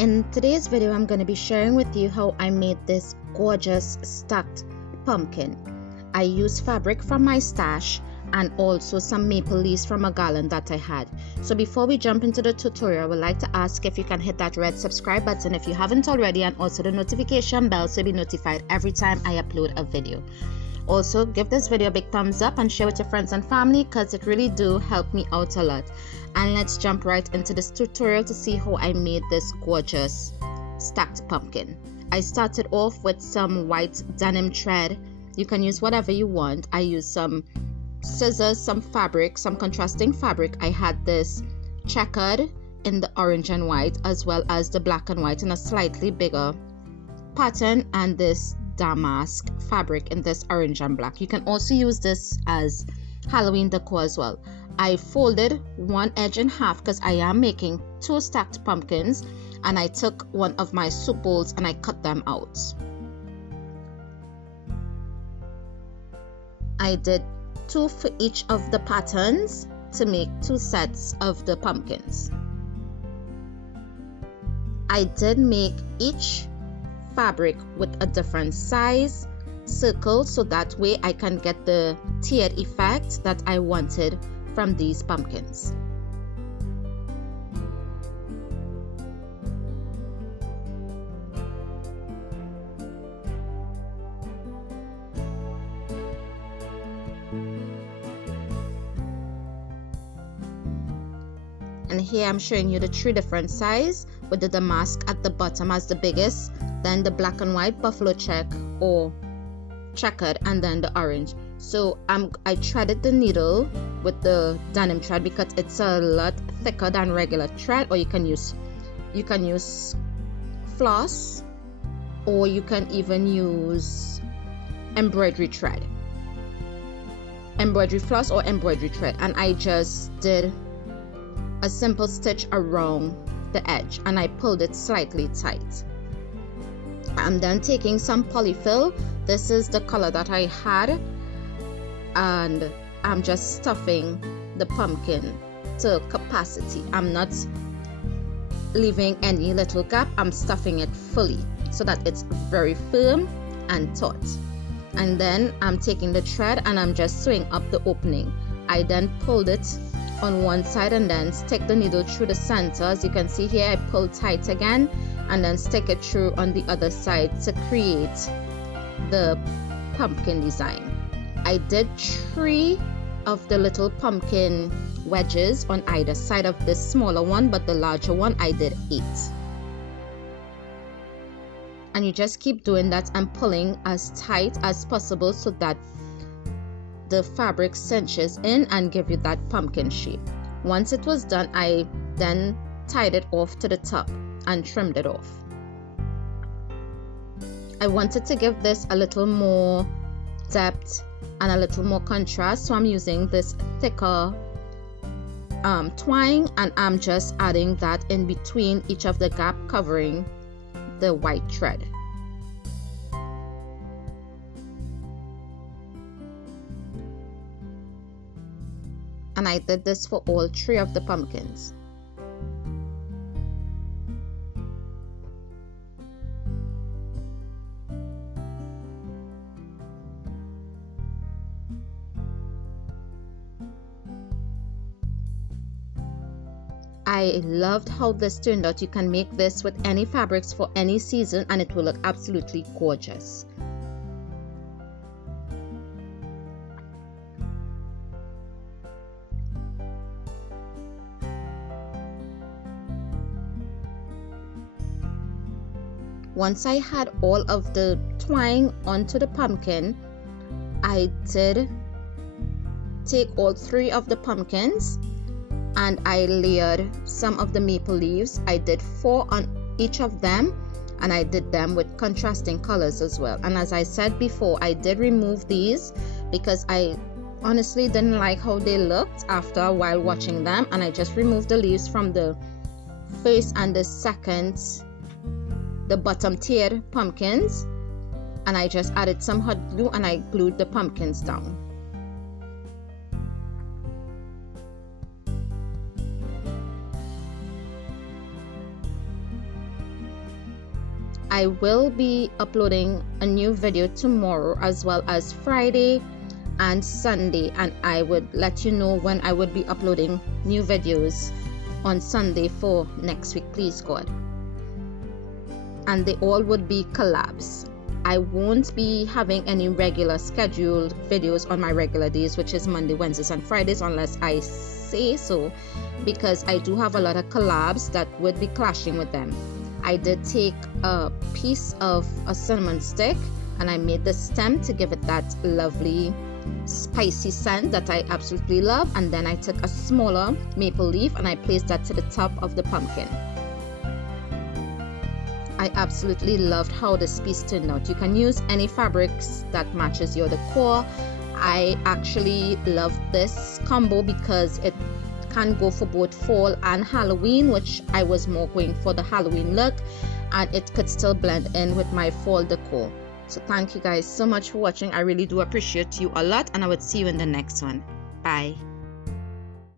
In today's video, I'm going to be sharing with you how I made this gorgeous stacked pumpkin. I used fabric from my stash and also some maple leaves from a garland that I had. So before we jump into the tutorial, I would like to ask if you can hit that red subscribe button if you haven't already, and also the notification bell so you'll be notified every time I upload a video. Also, give this video a big thumbs up and share with your friends and family because it really do help me out a lot. And let's jump right into this tutorial to see how I made this gorgeous stacked pumpkin. I started off with some white denim thread. You can use whatever you want. I used some scissors, some fabric, some contrasting fabric. I had this checkered in the orange and white, as well as the black and white in a slightly bigger pattern, and this damask fabric in this orange and black. You can also use this as Halloween decor as well. I folded one edge in half because I am making two stacked pumpkins, and I took one of my soup bowls and I cut them out. I did two for each of the patterns to make two sets of the pumpkins. I did make each fabric with a different size circle so that way I can get the tiered effect that I wanted from these pumpkins. And here I'm showing you the three different sizes, with the damask at the bottom as the biggest, then the black and white buffalo check or checkered, and then the orange. So I threaded the needle with the denim thread because it's a lot thicker than regular thread, or you can use floss, or you can even use embroidery thread, embroidery floss or embroidery thread. And I just did a simple stitch around the edge and I pulled it slightly tight. I'm then taking some polyfill. This is the color that I had, and I'm just stuffing the pumpkin to capacity. I'm not leaving any little gap. I'm stuffing it fully so that it's very firm and taut. And then I'm taking the thread and I'm just sewing up the opening. I then pulled it on one side and then stick the needle through the center. As you can see here, I pull tight again and then stick it through on the other side to create the pumpkin design. I did 3 of the little pumpkin wedges on either side of this smaller one, but the larger one I did 8. And you just keep doing that and pulling as tight as possible so that the fabric cinches in and give you that pumpkin shape. Once it was done, I then tied it off to the top and trimmed it off. I wanted to give this a little more depth and a little more contrast, so I'm using this thicker twine, and I'm just adding that in between each of the gap, covering the white thread. And I did this for all 3 of the pumpkins. I loved how this turned out. You can make this with any fabrics for any season and it will look absolutely gorgeous. Once I had all of the twine onto the pumpkin, I did take all 3 of the pumpkins and I layered some of the maple leaves. I did 4 on each of them, and I did them with contrasting colors as well. And as I said before, I did remove these because I honestly didn't like how they looked after a while watching them, and I just removed the leaves from the first and the bottom tiered pumpkins, and I just added some hot glue and I glued the pumpkins down. I will be uploading a new video tomorrow as well as Friday and Sunday, and I would let you know when I would be uploading new videos on Sunday for next week, please God. And they all would be collabs. I won't be having any regular scheduled videos on my regular days, which is Monday, Wednesdays, and Fridays, unless I say so, because I do have a lot of collabs that would be clashing with them. I did take a piece of a cinnamon stick and I made the stem to give it that lovely spicy scent that I absolutely love, and then I took a smaller maple leaf and I placed that to the top of the pumpkin. I absolutely loved how this piece turned out. You can use any fabrics that matches your decor. I actually love this combo because it can go for both fall and Halloween, which I was more going for the Halloween look, and it could still blend in with my fall decor. So thank you guys so much for watching. I really do appreciate you a lot, and I would see you in the next one. Bye.